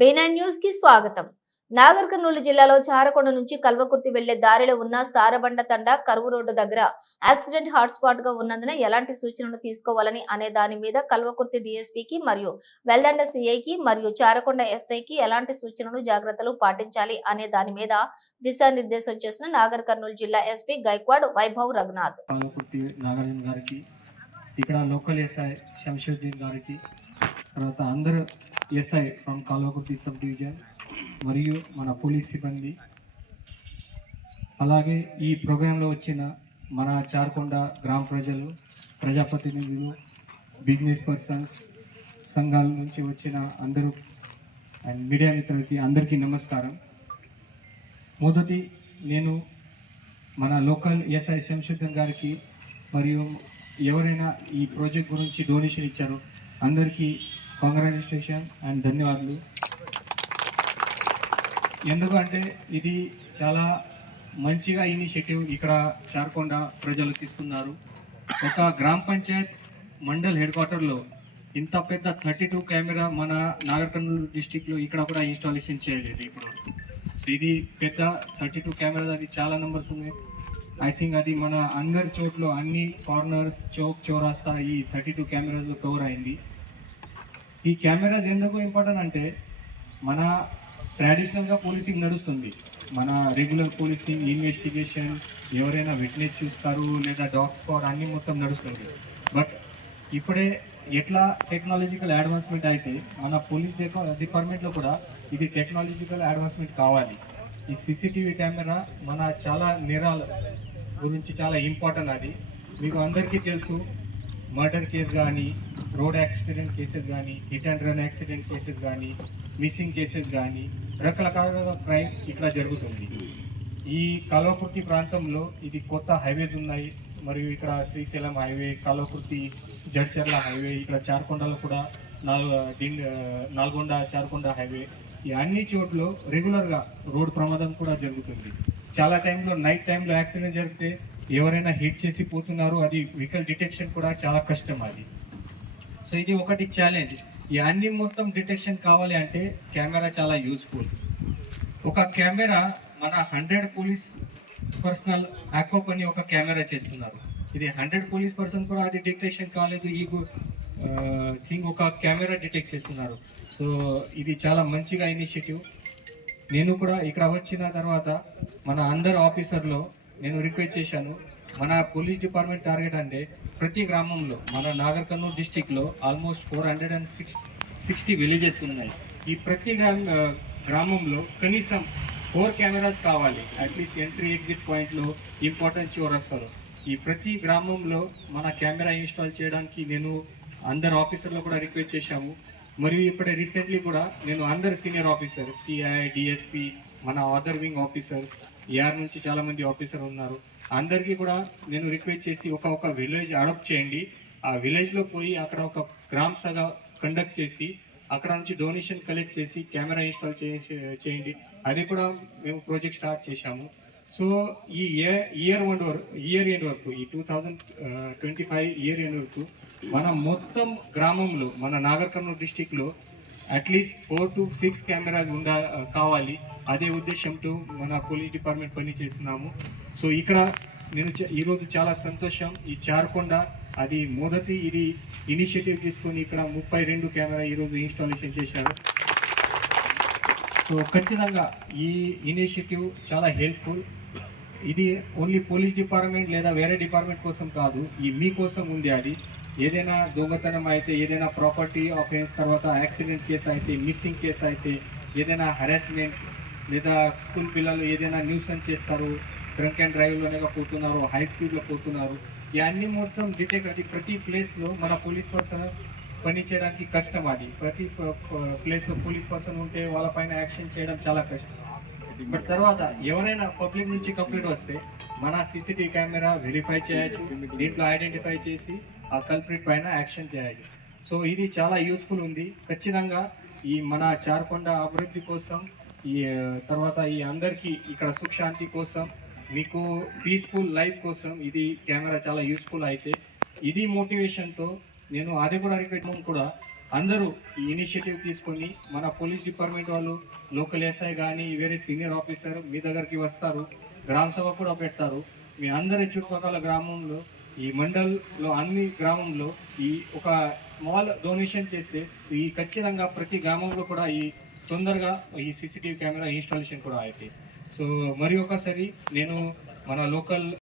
B9 news కి స్వాగతం. నాగర్ కర్నూలు జిల్లాలో చారకొండ నుంచి కల్వకుర్తి వెళ్లే దారిలో ఉన్న సారబండ తండ కరువు రోడ్డు దగ్గర యాక్సిడెంట్ హాట్ స్పాట్ గా ఉన్నందున ఎలాంటి సూచనలు తీసుకోవాలని అనే దాని మీద కల్వకుర్తి డీఎస్పీకి మరియు వెల్దండ సిఐకి మరియు చారకొండ ఎస్ఐకి ఎలాంటి సూచనలు జాగ్రత్తలు పాటించాలి అనే దాని మీద దిశానిర్దేశం చేసిన నాగర్ కర్నూలు జిల్లా ఎస్పీ గైక్వాడ్ వైభవ్ రఘునాథ్. ఇక్కడ లోకల్ ఎస్ఐ శంషుద్దీన్ గారికి, తర్వాత అందరు SI from Kalwakurthy sub division మరియు మన పోలీస్ సిబ్బంది, అలాగే ఈ ప్రోగ్రాంలో వచ్చిన మన చార్కొండ గ్రామ ప్రజలు, ప్రజాప్రతినిధులు, బిజినెస్ పర్సన్స్, సంఘాల నుంచి వచ్చిన అందరూ అండ్ మీడియా మిత్రులకి అందరికీ నమస్కారం. మొదటి నేను మన లోకల్ ఎస్ఐ శంషుద్దీన్ గారికి మరియు ఎవరైనా ఈ ప్రాజెక్ట్ గురించి డొనేషన్ ఇచ్చారో అందరికీ కంగ్రాచులేషన్ అండ్ ధన్యవాదాలు. ఎందుకంటే ఇది చాలా మంచిగా ఇనిషియేటివ్ ఇక్కడ చార్కొండ ప్రజలు తీసుకున్నారు. ఒక గ్రామ పంచాయత్ మండల్ హెడ్ క్వార్టర్లో ఇంత పెద్ద 32 కెమెరా మన నాగర్ కర్నూలు డిస్టిక్లో ఇక్కడ కూడా ఇన్స్టాలేషన్ చేయలేదు ఇప్పుడు. సో ఇది పెద్ద 32 కెమెరా, అది చాలా నెంబర్స్ ఉన్నాయి. ఐ థింక్ అది మన అందరి చోట్ల అన్ని కార్నర్స్, చౌరాస్తా ఈ 32 కెమెరాస్లో కవర్ అయింది. ఈ కెమెరాస్ ఎందుకు ఇంపార్టెంట్ అంటే మన ట్రెడిషనల్గా పోలీసింగ్ నడుస్తుంది, మన రెగ్యులర్ పోలీసింగ్, ఇన్వెస్టిగేషన్, ఎవరైనా విట్నెస్ చూస్తారు లేదా డాగ్ స్క్వాడ్ అన్నీ మొత్తం నడుస్తుంది. బట్ ఇప్పుడే ఎట్లా టెక్నాలజికల్ అడ్వాన్స్మెంట్ అయితే మన పోలీస్ డిపార్ట్మెంట్లో కూడా ఇది టెక్నాలజికల్ అడ్వాన్స్మెంట్ కావాలి. ఈ సీసీటీవీ కెమెరా మన చాలా నేరాల గురించి చాలా ఇంపార్టెంట్. అది మీకు అందరికీ తెలుసు, మర్డర్ కేసు కానీ, రోడ్ యాక్సిడెంట్ కేసెస్ కానీ, hit and run accident cases కానీ, మిస్సింగ్ కేసెస్ కానీ, రకరకాల క్రైమ్ ఇక్కడ జరుగుతుంది. ఈ కల్వకుర్తి ప్రాంతంలో ఇది కొత్త హైవేస్ ఉన్నాయి, మరియు ఇక్కడ శ్రీశైలం హైవే, కల్వకుర్తి జడ్చర్ల హైవే, ఇక్కడ చార్కొండలో కూడా నల్గొండ చార్కొండ హైవే, ఈ అన్ని చోట్ల రెగ్యులర్గా రోడ్ ప్రమాదం కూడా జరుగుతుంది. చాలా టైంలో నైట్ టైంలో యాక్సిడెంట్ జరిగితే ఎవరైనా హిట్ చేసి పోతున్నారు, అది వెహికల్ డిటెక్షన్ కూడా చాలా కష్టం అది. సో ఇది ఒకటి ఛాలెంజ్. ఈ అన్ని మొత్తం డిటెక్షన్ కావాలి అంటే కెమెరా చాలా యూస్ఫుల్. ఒక కెమెరా మన 100 పోలీస్ పర్సనల్ యాక్అప్ అని ఒక కెమెరా చేస్తున్నారు. ఇది 100 పోలీస్ పర్సన్ కూడా అది డిటెక్షన్ కాలేదు, ఈ థింగ్ ఒక కెమెరా డిటెక్ట్ చేస్తున్నారు. సో ఇది చాలా మంచిగా ఇనిషియేటివ్. నేను కూడా ఇక్కడ వచ్చిన తర్వాత మన అందరు ఆఫీసర్లో నేను రిక్వెస్ట్ చేశాను, మన పోలీస్ డిపార్ట్మెంట్ టార్గెట్ అంటే ప్రతి గ్రామంలో మన నాగర్ కర్నూలు డిస్టిక్లో ఆల్మోస్ట్ 460 విలేజెస్ ఉన్నాయి. ఈ ప్రతి గ్రామంలో కనీసం 4 కెమెరాస్ కావాలి, అట్లీస్ట్ ఎంట్రీ ఎగ్జిట్ పాయింట్లో, ఇంపార్టెంట్ చౌరస్తాలో. ఈ ప్రతి గ్రామంలో మన కెమెరా ఇన్స్టాల్ చేయడానికి నేను అందరు ఆఫీసర్లో కూడా రిక్వెస్ట్ చేశాము. మరియు ఇప్పుడే రీసెంట్లీ కూడా నేను అందరు సీనియర్ ఆఫీసర్, సిఐ, డిఎస్పి, మన అదర్ వింగ్ ఆఫీసర్స్, ఏఆర్ నుంచి చాలామంది ఆఫీసర్ ఉన్నారు, అందరికీ కూడా నేను రిక్వెస్ట్ చేసి ఒక విలేజ్ అడాప్ట్ చేయండి. ఆ విలేజ్లో పోయి అక్కడ ఒక గ్రామ సభ కండక్ట్ చేసి అక్కడ నుంచి డొనేషన్ కలెక్ట్ చేసి కెమెరా ఇన్స్టాల్ చేయండి. అది కూడా మేము ప్రాజెక్ట్ స్టార్ట్ చేశాము. సో ఈ ఇయర్ ఎండ్ వరకు, ఈ 2025 ఇయర్ ఎండ్ వరకు మన మొత్తం గ్రామంలో, మన నాగర్ కర్నూలు డిస్టిక్లో అట్లీస్ట్ 4 to 6 కెమెరాస్ కావాలి. అదే ఉద్దేశంతో మన పోలీస్ డిపార్ట్మెంట్ పని చేస్తున్నాము. సో ఇక్కడ నేను ఈరోజు చాలా సంతోషం, ఈ చార్కొండ అది మొదటి ఇది ఇనిషియేటివ్ తీసుకొని ఇక్కడ 32 కెమెరా ఈరోజు ఇన్స్టాలేషన్ చేశారు. సో ఖచ్చితంగా ఈ ఇనిషియేటివ్ చాలా హెల్ప్ఫుల్. ఇది ఓన్లీ పోలీస్ డిపార్ట్మెంట్ లేదా వేరే డిపార్ట్మెంట్ కోసం కాదు, ఈ మీకోసం ఉంది. అది ఏదైనా దొంగతనం అయితే, ఏదైనా ప్రాపర్టీ ఆఫెన్స్, తర్వాత యాక్సిడెంట్ కేసు అయితే, మిస్సింగ్ కేసు అయితే, ఏదైనా హెరాస్మెంట్ లేదా స్కూల్ పిల్లలు ఏదైనా న్యూసెన్స్ చేస్తారు, డ్రంక్ అండ్ డ్రైవ్లోనే పోతున్నారు, హై స్పీడ్లో పోతున్నారు, ఇవన్నీ మొత్తం డిటెక్ట్. అది ప్రతి ప్లేస్లో మన పోలీస్ పర్సన్ పని చేయడానికి కష్టం. అది ప్రతి ప్లేస్లో పోలీస్ పర్సన్ ఉంటే వాళ్ళపైన యాక్షన్ చేయడం చాలా కష్టం. బట్ తర్వాత ఎవరైనా పబ్లిక్ నుంచి కంప్లైంట్ వస్తే మన సీసీటీవీ కెమెరా వెరిఫై చేయొచ్చు, దీంట్లో ఐడెంటిఫై చేసి ఆ కల్ప్రిట్ పైన యాక్షన్ చేయాలి. సో ఇది చాలా యూస్ఫుల్ ఉంది. ఖచ్చితంగా ఈ మన చార్కొండ అభివృద్ధి కోసం, ఈ తర్వాత ఈ అందరికీ ఇక్కడ సుఖ శాంతి కోసం, మీకు పీస్ఫుల్ లైఫ్ కోసం ఇది కెమెరా చాలా యూస్ఫుల్ అయితే, ఇది మోటివేషన్తో నేను అది కూడా రిక్వెస్ట్ కూడా అందరూ ఈ ఇనిషియేటివ్ తీసుకొని మన పోలీస్ డిపార్ట్మెంట్ వాళ్ళు, లోకల్ ఎస్ఐ కానీ వేరే సీనియర్ ఆఫీసర్ మీ దగ్గరికి వస్తారు, గ్రామ సభ కూడా పెడతారు. మీ అందరి చుట్టుపక్కల గ్రామంలో, ఈ మండల్లో అన్ని గ్రామంలో ఈ ఒక స్మాల్ డొనేషన్ చేస్తే ఈ ఖచ్చితంగా ప్రతి గ్రామంలో కూడా ఈ తొందరగా ఈ సీసీటీవీ కెమెరా ఇన్స్టాలేషన్ కూడా అవుతాయి. సో మరి ఒకసారి నేను మన లోకల్